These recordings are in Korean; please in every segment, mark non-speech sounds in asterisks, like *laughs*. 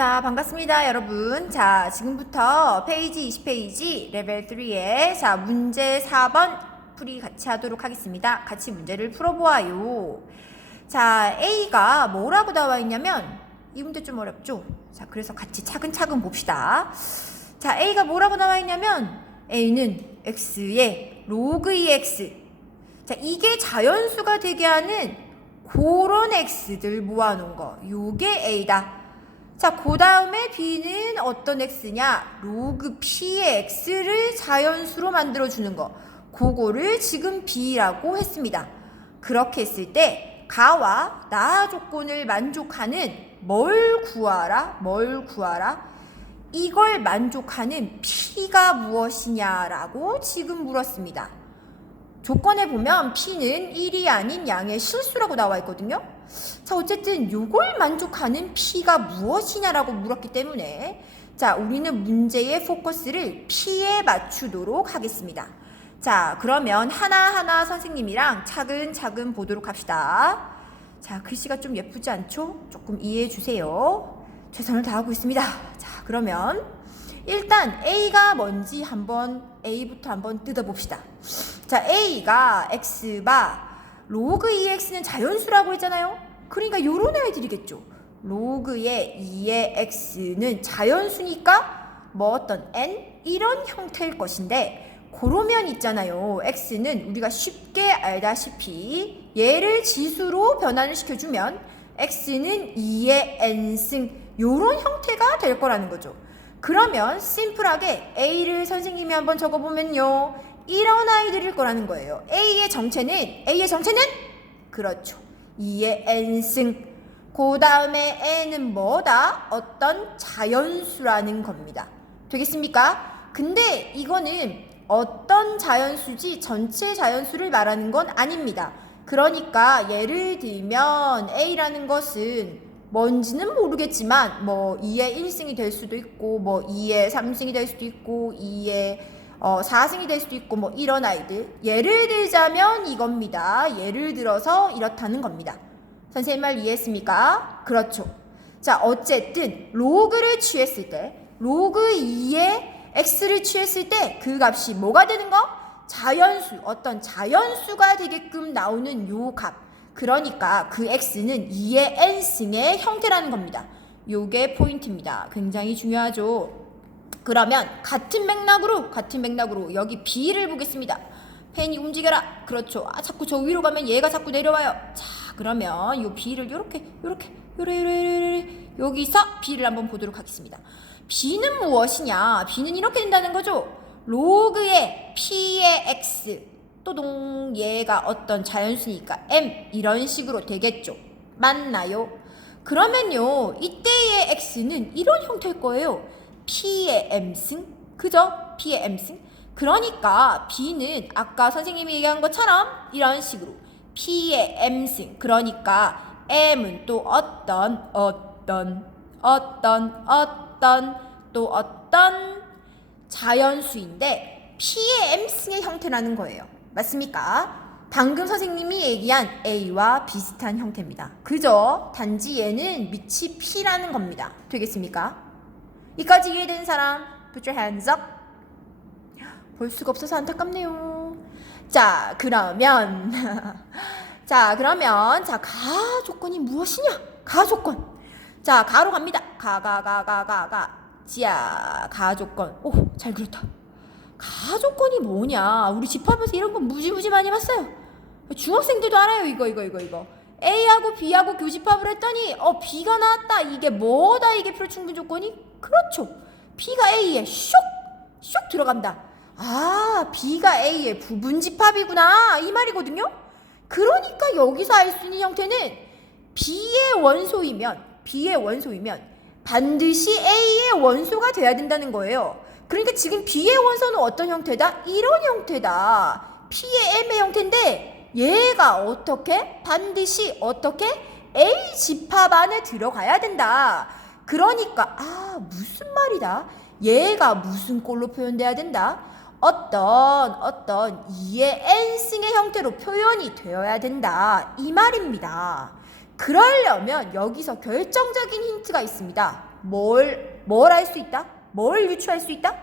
자, 반갑습니다, 여러분. 자, 지금부터 페이지 20페이지 레벨 3의 자, 문제 4번 풀이 같이 하도록 하겠습니다. 같이 문제를 풀어보아요. 자, A가 뭐라고 나와 있냐면 이 문제 좀 어렵죠? 자, 그래서 같이 차근차근 봅시다. 자, A가 뭐라고 나와 있냐면 A는 X의 로그 2X. 자, 이게 자연수가 되게 하는 그런 X들 모아놓은 거. 요게 A다. 자, 그 다음에 B는 어떤 X냐? 로그 P의 X를 자연수로 만들어주는 거. 그거를 지금 B라고 했습니다. 그렇게 했을 때, 가와 나 조건을 만족하는 뭘 구하라? 뭘 구하라? 이걸 만족하는 P가 무엇이냐라고 지금 물었습니다. 조건에 보면 P는 1이 아닌 양의 실수라고 나와 있거든요. 자, 어쨌든 요걸 만족하는 P가 무엇이냐라고 물었기 때문에 자, 우리는 문제의 포커스를 P에 맞추도록 하겠습니다. 자, 그러면 하나하나 선생님이랑 차근차근 보도록 합시다. 자, 글씨가 좀 예쁘지 않죠? 조금 이해해 주세요. 최선을 다하고 있습니다. 자, 그러면 일단 A가 뭔지 한번 A부터 한번 뜯어봅시다. 자, A가 X바 로그 2X는 자연수라고 했잖아요. 그러니까 요런 아이들이겠죠. 로그의 2의 X는 자연수니까 뭐 어떤 N 이런 형태일 것인데 그러면 있잖아요. X는 우리가 쉽게 알다시피 얘를 지수로 변환을 시켜주면 X는 2의 N승 요런 형태가 될 거라는 거죠. 그러면 심플하게 A를 선생님이 한번 적어보면요. 이런 아이들일 거라는 거예요. A의 정체는 A의 정체는 그렇죠. 2의 n승. 그 다음에 n은 뭐다? 어떤 자연수라는 겁니다. 되겠습니까? 근데 이거는 어떤 자연수지 전체 자연수를 말하는 건 아닙니다. 그러니까 예를 들면 A라는 것은 뭔지는 모르겠지만 뭐 2의 1승이 될 수도 있고 뭐 2의 3승이 될 수도 있고 2의 어, 4승이 될 수도 있고 뭐 이런 아이들 예를 들자면 이겁니다. 예를 들어서 이렇다는 겁니다. 선생님 말 이해했습니까? 그렇죠. 자 어쨌든 로그를 취했을 때 로그 2의 x를 취했을 때 그 값이 뭐가 되는 거? 자연수 어떤 자연수가 되게끔 나오는 요 값. 그러니까 그 x는 2의 n승의 형태라는 겁니다. 요게 포인트입니다. 굉장히 중요하죠. 그러면 같은 맥락으로 같은 맥락으로 여기 B를 보겠습니다. 펜이 움직여라. 그렇죠. 아 자꾸 저 위로 가면 얘가 자꾸 내려와요. 자 그러면 요 B를 요렇게 요렇게 요래 요래 요래 여기서 B를 한번 보도록 하겠습니다. B는 무엇이냐? B는 이렇게 된다는 거죠. 로그의 P의 X 또동 얘가 어떤 자연수니까 M 이런 식으로 되겠죠. 맞나요? 그러면요 이때의 X는 이런 형태일 거예요. P의 M승? 그죠? P의 M승? 그러니까 B는 아까 선생님이 얘기한 것처럼 이런 식으로 P의 M승. 그러니까 M은 또 어떤, 어떤, 어떤, 어떤, 또 어떤 자연수인데 P의 M승의 형태라는 거예요. 맞습니까? 방금 선생님이 얘기한 A와 비슷한 형태입니다. 그죠? 단지 얘는 밑이 P라는 겁니다. 되겠습니까? 이까지 이해된 사람 put your hands up. 볼 수가 없어서 안타깝네요. 자, 그러면 *laughs* 자, 그러면 자, 가 조건이 무엇이냐? 가 조건. 자, 가로 갑니다. 가, 가, 가, 가, 가, 가. 지야, 가 조건. 오, 잘 그렸다. 가 조건이 뭐냐? 우리 집합에서 이런 거 무지무지 많이 봤어요. 중학생들도 알아요. 이거, 이거, 이거, 이거. A하고 B하고 교집합을 했더니 어 B가 나왔다. 이게 뭐다? 이게 표충분 조건이? 그렇죠. B가 A에 쇽! 쇽 들어간다. 아, B가 A의 부분 집합이구나. 이 말이거든요. 그러니까 여기서 알 수 있는 형태는 B의 원소이면 B의 원소이면 반드시 A의 원소가 돼야 된다는 거예요. 그러니까 지금 B의 원소는 어떤 형태다? 이런 형태다. P의 M의 형태인데 얘가 어떻게? 반드시 어떻게? A 집합 안에 들어가야 된다. 그러니까 아 무슨 말이다. 얘가 무슨 꼴로 표현돼야 된다. 어떤 어떤 2의 n승의 형태로 표현이 되어야 된다. 이 말입니다. 그러려면 여기서 결정적인 힌트가 있습니다. 뭘, 뭘할수 있다? 뭘 유추할 수 있다?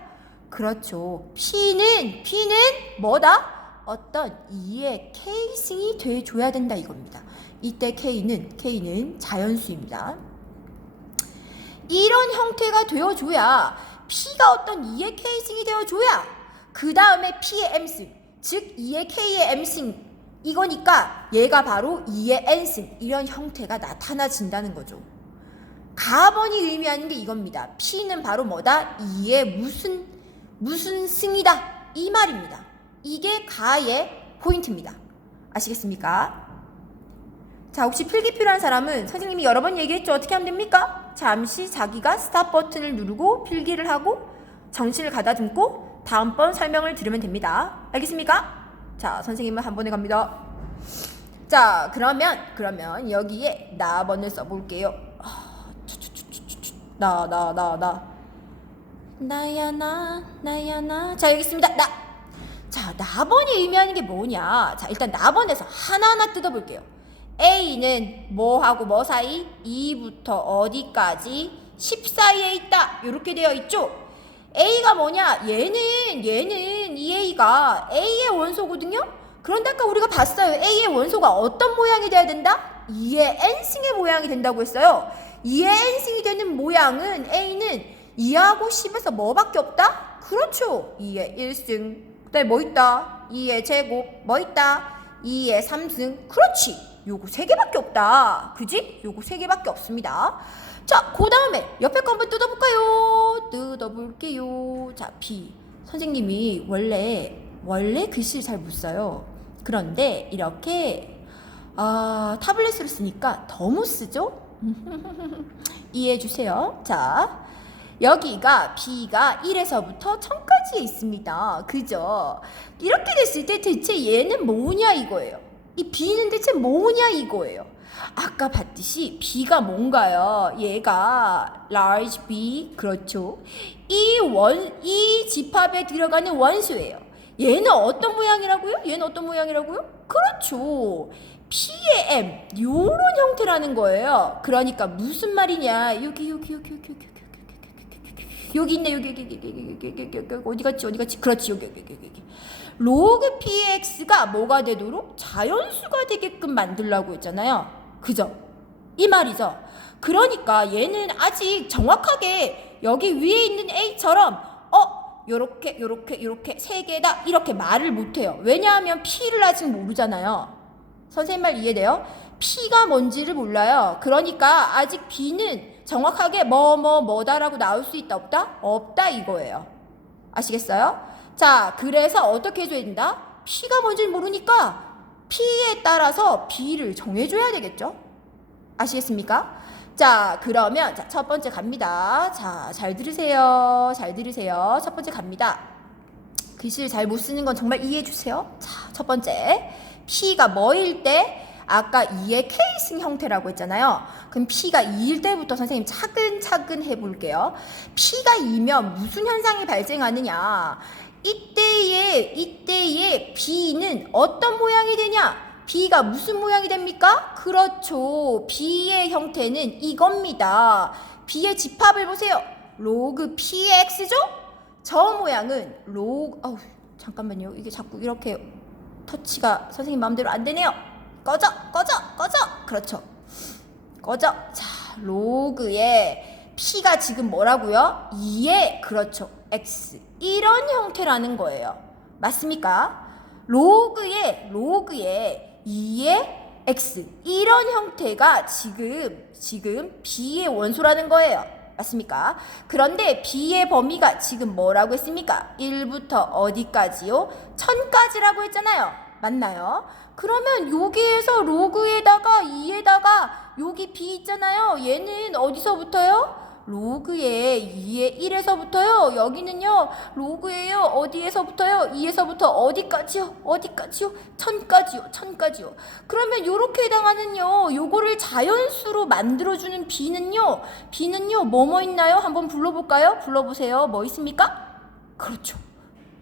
그렇죠. P는, P는 뭐다? 어떤 2의 K승이 돼줘야 된다 이겁니다. 이때 K는, K는 자연수입니다. 이런 형태가 되어줘야 P가 어떤 2의 K승이 되어줘야 그 다음에 P의 M승, 즉 2의 K의 M승 이거니까 얘가 바로 2의 N승 이런 형태가 나타나진다는 거죠. 가번이 의미하는 게 이겁니다. P는 바로 뭐다? 2의 무슨 무슨 승이다 이 말입니다. 이게 가의 포인트입니다. 아시겠습니까? 자, 혹시 필기 필요한 사람은 선생님이 여러 번 얘기했죠. 어떻게 하면 됩니까? 잠시 자기가 스탑 버튼을 누르고 필기를 하고 정신을 가다듬고 다음번 설명을 들으면 됩니다. 알겠습니까? 자, 선생님은 한 번에 갑니다. 자, 그러면 그러면 여기에 나 번을 써 볼게요. 아, 추추추추추추. 나, 나, 나, 나. 나야 나, 나야 나. 자, 여기 있습니다. 나. 자, 나번이 의미하는 게 뭐냐? 자, 일단 나번에서 하나하나 뜯어볼게요. A는 뭐하고 뭐 사이? 2부터 어디까지? 10 사이에 있다. 이렇게 되어 있죠? A가 뭐냐? 얘는, 얘는 이 A가 A의 원소거든요? 그런데 아까 우리가 봤어요. A의 원소가 어떤 모양이 돼야 된다? 2의 N승의 모양이 된다고 했어요. 2의 N승이 되는 모양은 A는 2하고 10에서 뭐밖에 없다? 그렇죠. 2의 1승. 그 다음에 뭐 있다? 2의 제곱. 뭐 있다? 2의 3승. 그렇지. 요거 세 개밖에 없다. 그지? 요거 세 개밖에 없습니다. 자, 그 다음에 옆에 거 한번 뜯어볼까요? 뜯어볼게요. 자, B. 선생님이 원래, 원래 글씨를 잘 못 써요. 그런데 이렇게, 아, 타블렛으로 쓰니까 더 못 쓰죠? *laughs* 이해해 주세요. 자, 여기가 B가 1에서부터 1000까지 있습니다. 그죠? 이렇게 됐을 때 대체 얘는 뭐냐 이거예요. 이 B는 대체 뭐냐 이거예요. 아까 봤듯이 B가 뭔가요? 얘가 large B 그렇죠. 이 원, 이 집합에 들어가는 원수예요. 얘는 어떤 모양이라고요? 얘는 어떤 모양이라고요? 그렇죠. P의 M 요런 형태라는 거예요. 그러니까 무슨 말이냐? 여기 여기 여기 여기 여기 여기 있네 여기 여기 여기 여기 여기 여기 여기 어디 갔지 어디 갔지 그렇지 여기 여기 여기 여기 로그 px가 뭐가 되도록 자연수가 되게끔 만들라고 했잖아요 그죠 이 말이죠 그러니까 얘는 아직 정확하게 여기 위에 있는 a처럼 어 요렇게 요렇게 요렇게 세 개다 이렇게 말을 못해요 왜냐하면 p를 아직 모르잖아요 선생님 말 이해돼요? P가 뭔지를 몰라요. 그러니까 아직 B는 정확하게 뭐 뭐 뭐다라고 나올 수 있다 없다? 없다 이거예요. 아시겠어요? 자, 그래서 어떻게 해줘야 된다? P가 뭔지를 모르니까 P에 따라서 B를 정해줘야 되겠죠? 아시겠습니까? 자, 그러면 자, 첫 번째 갑니다. 자, 잘 들으세요. 잘 들으세요. 첫 번째 갑니다. 글씨를 잘 못 쓰는 건 정말 이해해 주세요. 자, 첫 번째. P가 뭐일 때? 아까 2의 K승 형태라고 했잖아요. 그럼 P가 2일 때부터 선생님 차근차근 해볼게요. P가 2면 무슨 현상이 발생하느냐? 이때에, 이때에 B는 어떤 모양이 되냐? B가 무슨 모양이 됩니까? 그렇죠. B의 형태는 이겁니다. B의 집합을 보세요. 로그 PX죠? 저 모양은 로그, 어우, 잠깐만요. 이게 자꾸 이렇게 터치가 선생님 마음대로 안 되네요. 꺼져, 꺼져, 꺼져. 그렇죠. 꺼져. 자, 로그에 P가 지금 뭐라고요? 2에 그렇죠. X. 이런 형태라는 거예요. 맞습니까? 로그에 로그에 2에 X. 이런 형태가 지금 지금 B의 원소라는 거예요. 맞습니까? 그런데 B의 범위가 지금 뭐라고 했습니까? 1부터 어디까지요? 1000까지라고 했잖아요. 맞나요? 그러면 여기에서 로그에다가 2에다가 여기 B 있잖아요. 얘는 어디서부터요? 로그에 2에 1에서부터요. 여기는요. 로그에요. 어디에서부터요? 2에서부터 어디까지요? 어디까지요? 1000까지요. 1000까지요. 그러면 요렇게 해당하는요. 요거를 자연수로 만들어 주는 B는요. B는요. 뭐뭐 있나요? 한번 불러 볼까요? 불러 보세요. 뭐 있습니까? 그렇죠.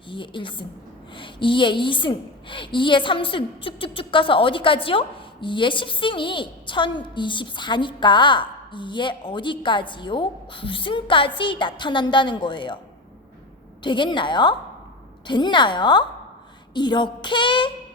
2의 1승. 2의 2승. 2의 3승. 쭉쭉쭉 가서 어디까지요? 2의 10승이 1024니까 A가 2의 어디까지요? 9승까지 나타난다는 거예요. 되겠나요? 됐나요? 이렇게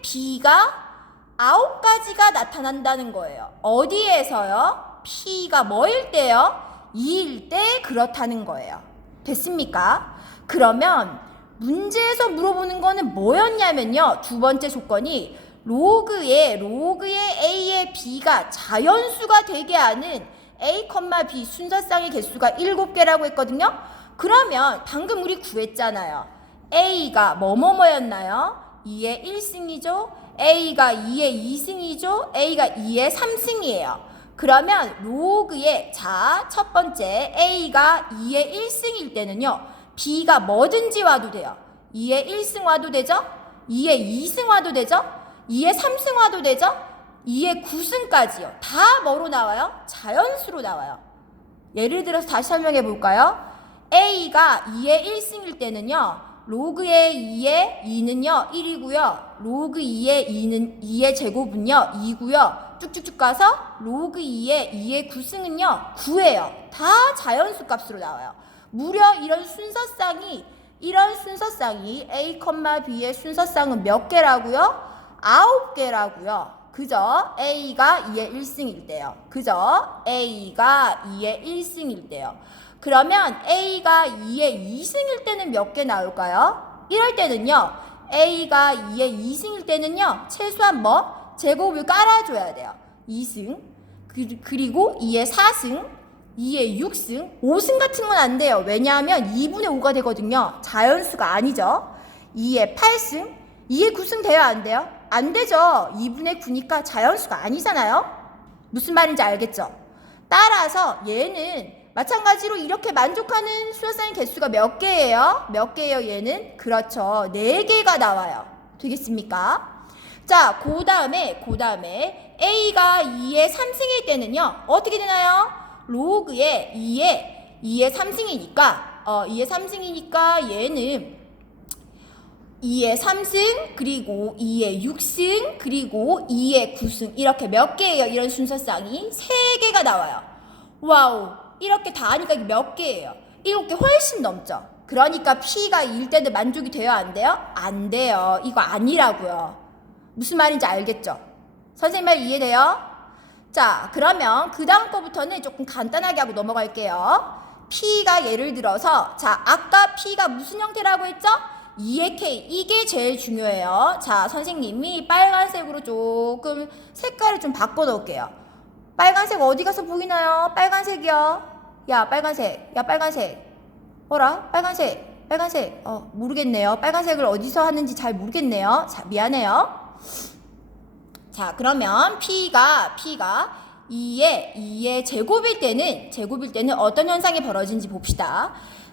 B가 9가지가 나타난다는 거예요. 어디에서요? P가 뭐일 때요? 2일 때 그렇다는 거예요. 됐습니까? 그러면 문제에서 물어보는 거는 뭐였냐면요. 두 번째 조건이 로그의 로그의 A의 B가 자연수가 되게 하는 A, B 순서쌍의 개수가 7개라고 했거든요. 그러면 방금 우리 구했잖아요. A가 뭐뭐뭐였나요? 2의 1승이죠. A가 2의 2승이죠. A가 2의 3승이에요. 그러면 로그의 자, 첫 번째 A가 2의 1승일 때는요. B가 뭐든지 와도 돼요. 2의 1승 와도 되죠? 2의 2승 와도 되죠? 2의 3승 와도 되죠? 2의 9승까지요. 다 뭐로 나와요? 자연수로 나와요. 예를 들어서 다시 설명해 볼까요? A가 2의 1승일 때는요. 로그의 2의 2는요. 1이고요. 로그 2의 2는 2의 제곱은요. 2고요. 쭉쭉쭉 가서 로그 2의 2의 9승은요. 9예요. 다 자연수 값으로 나와요. 무려 이런 순서쌍이 이런 순서쌍이 A, B의 순서쌍은 몇 개라고요? 아홉 개라고요. 그죠? A가 2의 1승일 때요. 그죠? A가 2의 1승일 때요. 그러면 A가 2의 2승일 때는 몇 개 나올까요? 이럴 때는요. A가 2의 2승일 때는요. 최소한 뭐? 제곱을 깔아줘야 돼요. 2승. 그리고 2의 4승. 2의 6승. 5승 같은 건 안 돼요. 왜냐하면 2분의 5가 되거든요. 자연수가 아니죠. 2의 8승. 2의 9승 돼요? 안 돼요? 안 되죠. 2분의 9니까 자연수가 아니잖아요. 무슨 말인지 알겠죠? 따라서 얘는 마찬가지로 이렇게 만족하는 수요사인 개수가 몇 개예요? 몇 개예요, 얘는? 그렇죠. 네 개가 나와요. 되겠습니까? 자, 그 다음에, 그 다음에 A가 2의 3승일 때는요, 어떻게 되나요? 로그의 2의, 2의 3승이니까, 어, 2의 3승이니까 얘는 2의 3승, 그리고 2의 6승, 그리고 2의 9승. 이렇게 몇 개예요? 이런 순서쌍이? 3개가 나와요. 와우. 이렇게 다 하니까 이게 몇 개예요? 7개 훨씬 넘죠? 그러니까 P가 1 때도 만족이 돼요? 안 돼요? 안 돼요. 이거 아니라고요. 무슨 말인지 알겠죠? 선생님 말 이해돼요? 자, 그러면 그 다음 거부터는 조금 간단하게 하고 넘어갈게요. P가 예를 들어서, 자, 아까 P가 무슨 형태라고 했죠? 2의 K 이게 제일 중요해요. 자, 선생님이 빨간색으로 조금 색깔을 좀 바꿔 놓을게요. 빨간색 어디 가서 보이나요? 빨간색이요. 야, 빨간색. 야, 빨간색. 어라? 빨간색. 빨간색. 어, 모르겠네요. 빨간색을 어디서 하는지 잘 모르겠네요. 자, 미안해요. 자, 그러면 P가 P가 2의 2의 제곱일 때는 제곱일 때는 어떤 현상이 벌어진지 봅시다.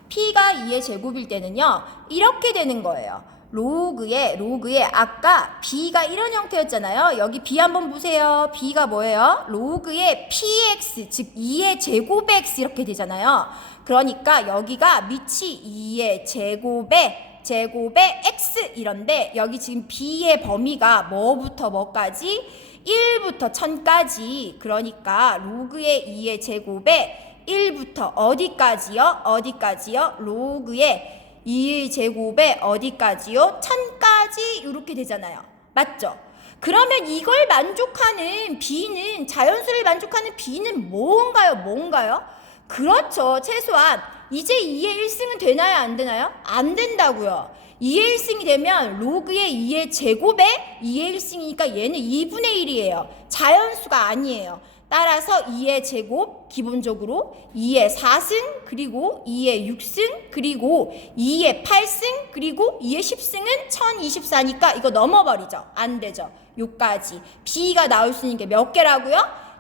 P가 2의 제곱일 때는요. 이렇게 되는 거예요. 로그의 로그의 아까 B가 이런 형태였잖아요. 여기 B 한번 보세요. B가 뭐예요? 로그의 PX 즉 2의 제곱의 X 이렇게 되잖아요. 그러니까 여기가 밑이 2의 제곱의 제곱의 X 이런데 여기 지금 B의 범위가 뭐부터 뭐까지 1부터 1000까지 그러니까 로그의 2의 제곱에 1부터 어디까지요? 어디까지요? 로그의 2의 제곱에 어디까지요? 1000까지 이렇게 되잖아요. 맞죠? 그러면 이걸 만족하는 B는 자연수를 만족하는 B는 뭔가요? 뭔가요? 그렇죠. 최소한 이제 2의 1승은 되나요? 안 되나요? 안 된다고요. 2의 1승이 되면 로그의 2의 제곱에 2의 1승이니까 얘는 2분의 1이에요. 자연수가 아니에요. 따라서 2의 제곱 기본적으로 2의 4승 그리고 2의 6승 그리고 2의 8승 그리고 2의 10승은 1024니까 이거 넘어버리죠. 안 되죠. 요까지 B가 나올 수 있는 게 몇 개라고요?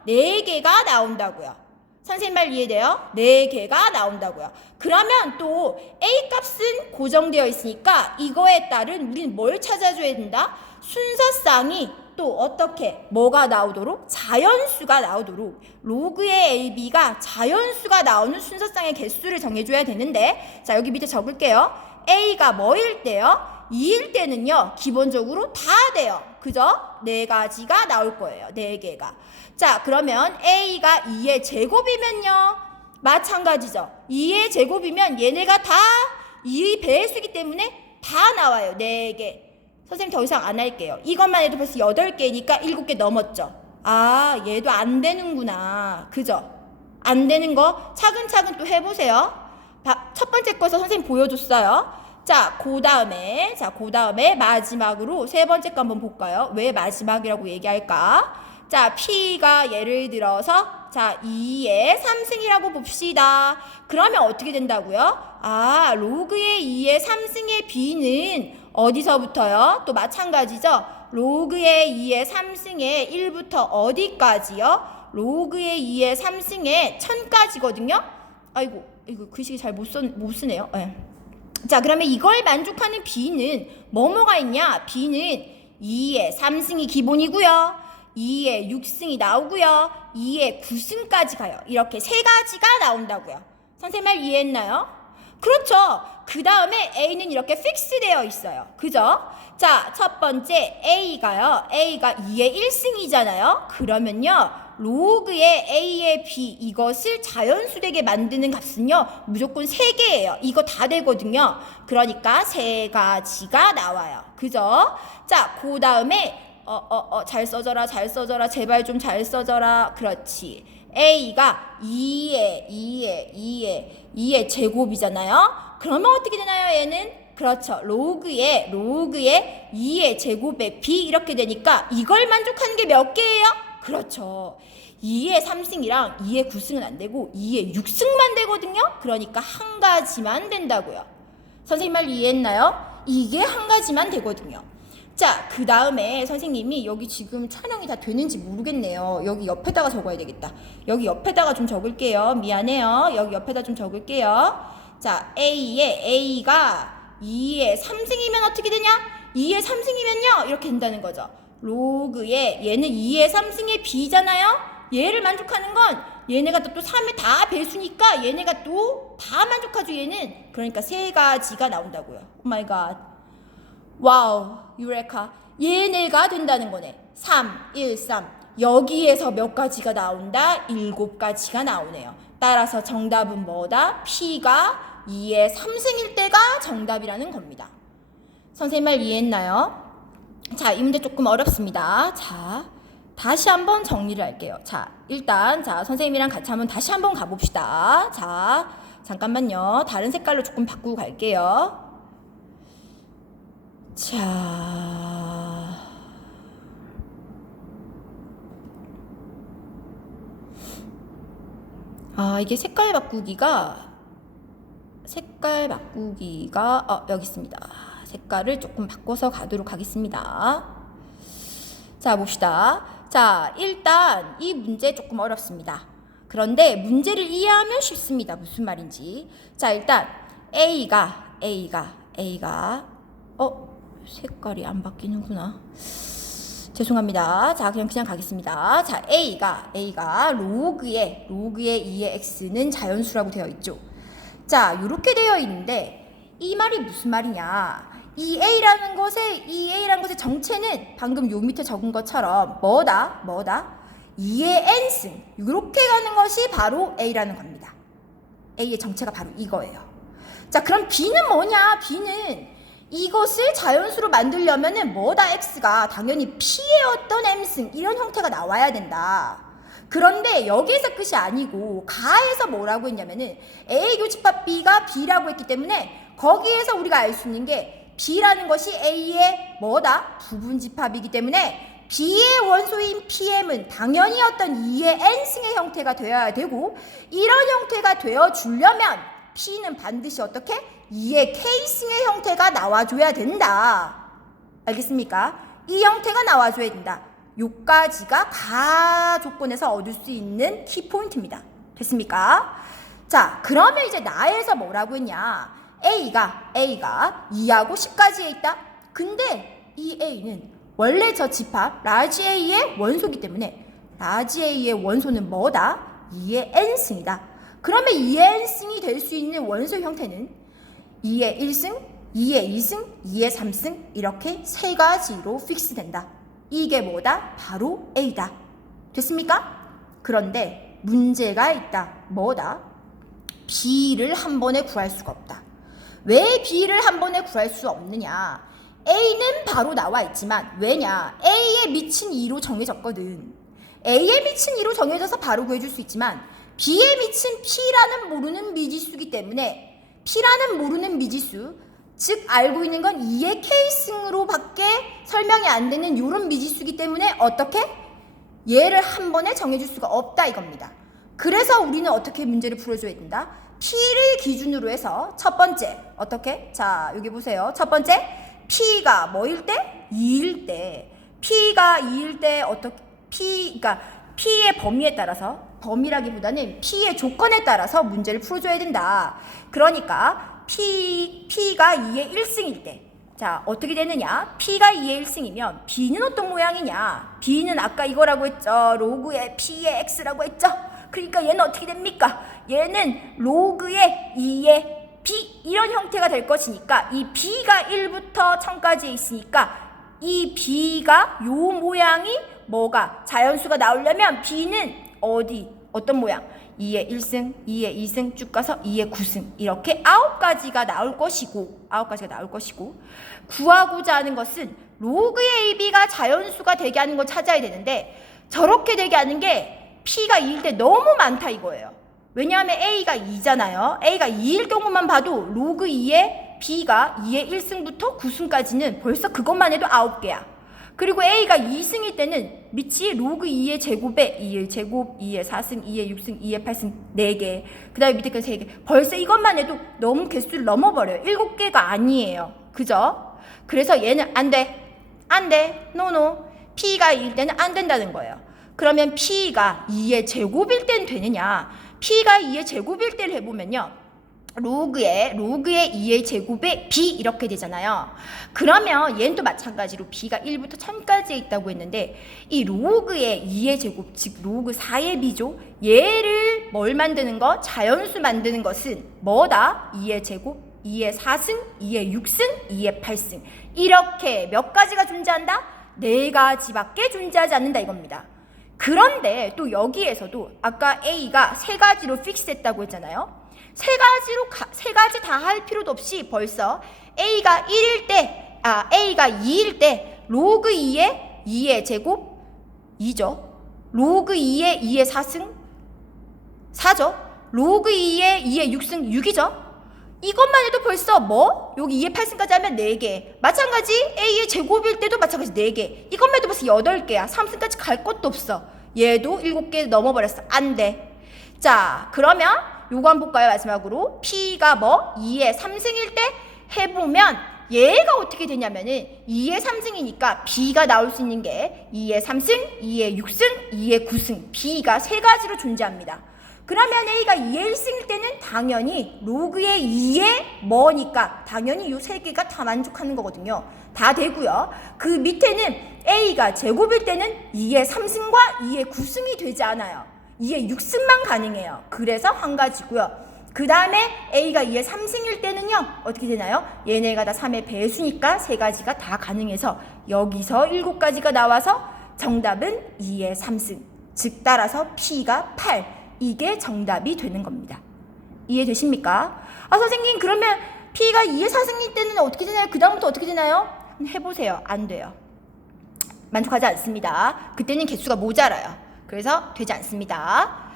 4개가 나온다고요. 선생님 말 이해돼요? 4개가 나온다고요. 그러면 또 A 값은 고정되어 있으니까 이거에 따른 우리는 뭘 찾아줘야 된다? 순서쌍이 또 어떻게 뭐가 나오도록 자연수가 나오도록 로그의 AB가 자연수가 나오는 순서쌍의 개수를 정해줘야 되는데 자 여기 밑에 적을게요. A가 뭐일 때요? 2일 때는요 기본적으로 다 돼요. 그죠? 네 가지가 나올 거예요. 네 개가. 자, 그러면 A가 2의 제곱이면요. 마찬가지죠. 2의 제곱이면 얘네가 다 2의 배수이기 때문에 다 나와요. 네 개. 선생님 더 이상 안 할게요. 이것만 해도 벌써 8개니까 7개 넘었죠. 아, 얘도 안 되는구나. 그죠? 안 되는 거 차근차근 또 해보세요. 바- 첫 번째 거에서 선생님 보여줬어요. 자, 그 다음에, 자, 그 다음에 마지막으로 세 번째 거 한번 볼까요? 왜 마지막이라고 얘기할까? 자, P가 예를 들어서, 자, 2의 3승이라고 봅시다. 그러면 어떻게 된다고요? 아, 로그의 2의 3승의 B는 어디서부터요? 또 마찬가지죠? 로그의 2의 3승의 1부터 어디까지요? 로그의 2의 3승의 1000까지거든요? 아이고, 이거 글씨 잘못 못 쓰네요. 예. 자, 그러면 이걸 만족하는 B는 뭐뭐가 있냐? B는 2의 3승이 기본이고요. 2의 6승이 나오고요. 2의 9승까지 가요. 이렇게 세 가지가 나온다고요. 선생님 말 이해했나요? 그렇죠. 그 다음에 A는 이렇게 픽스되어 있어요. 그죠? 자, 첫 번째 A가요. A가 2의 1승이잖아요. 그러면요. 로그의 A의 B 이것을 자연수 되게 만드는 값은요. 무조건 3개예요. 이거 다 되거든요. 그러니까 세 가지가 나와요. 그죠? 자, 그 다음에 어, 어, 어, 잘 써져라, 잘 써져라, 제발 좀 잘 써져라. 그렇지. A가 2의, 2의, 2의, 2의 제곱이잖아요. 그러면 어떻게 되나요, 얘는? 그렇죠. 로그의, 로그의 2의 제곱의 B 이렇게 되니까 이걸 만족하는 게 몇 개예요? 그렇죠. 2의 3승이랑 2의 9승은 안 되고 2의 6승만 되거든요. 그러니까 한 가지만 된다고요. 선생님 말 이해했나요? 이게 한 가지만 되거든요. 자, 그 다음에 선생님이 여기 지금 촬영이 다 되는지 모르겠네요. 여기 옆에다가 적어야 되겠다. 여기 옆에다가 좀 적을게요. 미안해요. 여기 옆에다 좀 적을게요. 자, A에 A가 2의 3승이면 어떻게 되냐? 2의 3승이면요. 이렇게 된다는 거죠. 로그에 얘는 2의 3승의 B잖아요? 얘를 만족하는 건 얘네가 또 3의 다 배수니까 얘네가 또 다 만족하죠 얘는 그러니까 세 가지가 나온다고요 오 마이 갓 와우 유레카 얘네가 된다는 거네 3, 1, 3 여기에서 몇 가지가 나온다? 일곱 가지가 나오네요 따라서 정답은 뭐다? P가 2의 3승일 때가 정답이라는 겁니다 선생님 말 이해했나요? 자, 이 문제 조금 어렵습니다. 자, 다시 한번 정리를 할게요. 자, 일단, 자, 선생님이랑 같이 한번 다시 한번 가봅시다. 자, 잠깐만요. 다른 색깔로 조금 바꾸고 갈게요. 자. 아, 이게 색깔 바꾸기가, 색깔 바꾸기가, 어, 여기 있습니다. 색깔을 조금 바꿔서 가도록 하겠습니다. 자, 봅시다. 자, 일단 이 문제 조금 어렵습니다. 그런데 문제를 이해하면 쉽습니다. 무슨 말인지. 자, 일단 A가 A가 A가 어, 색깔이 안 바뀌는구나. 죄송합니다. 자, 그냥 그냥 가겠습니다. 자, A가 A가 로그의 로그의 2의 x는 자연수라고 되어 있죠. 자, 이렇게 되어 있는데 이 말이 무슨 말이냐? 이 a라는 것의 이 a라는 것의 정체는 방금 요 밑에 적은 것처럼 뭐다? 뭐다? 2의 n승 이렇게 가는 것이 바로 a라는 겁니다. a의 정체가 바로 이거예요. 자, 그럼 b는 뭐냐? b는 이것을 자연수로 만들려면은 뭐다 x가 당연히 p의 어떤 m승 이런 형태가 나와야 된다. 그런데 여기에서 끝이 아니고 가에서 뭐라고 했냐면은 A 교집합 B가 B라고 했기 때문에 거기에서 우리가 알 수 있는 게 B라는 것이 A의 뭐다? 부분집합이기 때문에 B의 원소인 PM은 당연히 어떤 2의 N승의 형태가 되어야 되고 이런 형태가 되어 주려면 P는 반드시 어떻게? 2의 K승의 형태가 나와줘야 된다. 알겠습니까? 이 형태가 나와줘야 된다. 요까지가 가 조건에서 얻을 수 있는 키포인트입니다. 됐습니까? 자, 그러면 이제 나에서 뭐라고 했냐? A가, A가 2하고 10까지에 있다? 근데 이 A는 원래 저 집합 라지 A의 원소기 때문에 라지 A의 원소는 뭐다? 2의 N승이다. 그러면 2의 N승이 될 수 있는 원소 형태는 2의 1승, 2의 2승, 2의 3승 이렇게 세 가지로 픽스 된다. 이게 뭐다? 바로 A다. 됐습니까? 그런데 문제가 있다. 뭐다? B를 한 번에 구할 수가 없다. 왜 B를 한 번에 구할 수 없느냐? A는 바로 나와 있지만 왜냐? A에 미친 2로 정해졌거든. A에 미친 2로 정해져서 바로 구해줄 수 있지만 B에 미친 P라는 모르는 미지수이기 때문에 P라는 모르는 미지수 즉 알고 있는 건 2의 K승으로밖에 설명이 안 되는 이런 미지수이기 때문에 어떻게? 얘를 한 번에 정해줄 수가 없다 이겁니다. 그래서 우리는 어떻게 문제를 풀어줘야 된다? P를 기준으로 해서 첫 번째 어떻게? 자 여기 보세요. 첫 번째 P가 뭐일 때? 2일 때 P가 2일 때 어떻게 P 그러니까 P의 범위에 따라서 범위라기보다는 P의 조건에 따라서 문제를 풀어줘야 된다. 그러니까 P P가 2의 1승일 때 자, 어떻게 되느냐? P가 2의 1승이면 B는 어떤 모양이냐? B는 아까 이거라고 했죠. 로그의 P의 X라고 했죠. 그러니까 얘는 어떻게 됩니까? 얘는 로그의 2의 B 이런 형태가 될 것이니까 이 B가 1부터 1000까지 있으니까 이 B가 요 모양이 뭐가 자연수가 나오려면 B는 어디 어떤 모양? 2의 1승, 2의 2승 쭉 가서 2의 9승 이렇게 아홉 가지가 나올 것이고 아홉 가지가 나올 것이고 구하고자 하는 것은 로그의 AB가 자연수가 되게 하는 걸 찾아야 되는데 저렇게 되게 하는 게 P가 2일 때 너무 많다 이거예요. 왜냐하면 A가 2잖아요. A가 2일 경우만 봐도 로그 2에 B가 2의 1승부터 9승까지는 벌써 그것만 해도 9개야. 그리고 A가 2승일 때는 밑이 로그 2의 제곱에 2의 제곱, 2의 4승, 2의 6승, 2의 8승 4개. 그 다음에 밑에 건 3개. 벌써 이것만 해도 너무 개수를 넘어버려요. 7개가 아니에요. 그죠? 그래서 얘는 안 돼. 안 돼. 노노. P가 2일 때는 안 된다는 거예요. 그러면 P가 2의 제곱일 땐 되느냐? P가 2의 제곱일 때를 해보면요. 로그에 로그의 2의 제곱에 b 이렇게 되잖아요. 그러면 얘는 또 마찬가지로 b가 1부터 1000까지 있다고 했는데 이 로그의 2의 제곱 즉 로그 4의 b죠. 얘를 뭘 만드는 거? 자연수 만드는 것은 뭐다? 2의 제곱, 2의 4승, 2의 6승, 2의 8승 이렇게 몇 가지가 존재한다? 네 가지밖에 존재하지 않는다 이겁니다. 그런데 또 여기에서도 아까 A가 세 가지로 픽스했다고 했잖아요. 세 가지로 가, 세 가지 다 할 필요도 없이 벌써 A가 1일 때, 아 A가 2일 때 로그 2의 2의 제곱 2죠. 로그 2의 2의 4승 4죠. 로그 2의 2의 6승 6이죠. 이것만 해도 벌써 뭐? 여기 2의 8승까지 하면 4개. 마찬가지 A의 제곱일 때도 마찬가지 4개. 이것만 해도 벌써 8개야. 3승까지 갈 것도 없어. 얘도 7개 넘어버렸어. 안 돼. 자, 그러면 요거 한번 볼까요? 마지막으로. P가 뭐? 2의 3승일 때 해보면 얘가 어떻게 되냐면은 2의 3승이니까 B가 나올 수 있는 게 2의 3승, 2의 6승, 2의 9승. B가 세 가지로 존재합니다. 그러면 A가 2의 1승일 때는 당연히 로그의 2의 뭐니까 당연히 요세 개가 다 만족하는 거거든요. 다 되고요. 그 밑에는 A가 제곱일 때는 2의 3승과 2의 9승이 되지 않아요. 2의 6승만 가능해요. 그래서 한 가지고요. 그 다음에 A가 2의 3승일 때는요. 어떻게 되나요? 얘네가 다 3의 배수니까 세 가지가 다 가능해서 여기서 7가지가 나와서 정답은 2의 3승. 즉 따라서 P가 8. 이게 정답이 되는 겁니다. 이해되십니까? 아 선생님 그러면 P가 2의 4승일 때는 어떻게 되나요? 그 다음부터 어떻게 되나요? 해보세요. 안 돼요. 만족하지 않습니다. 그때는 개수가 모자라요. 그래서 되지 않습니다.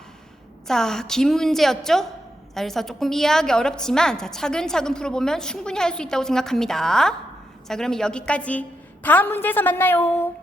자, 긴 문제였죠? 자, 그래서 조금 이해하기 어렵지만 자, 차근차근 풀어보면 충분히 할 수 있다고 생각합니다. 자, 그러면 여기까지 다음 문제에서 만나요.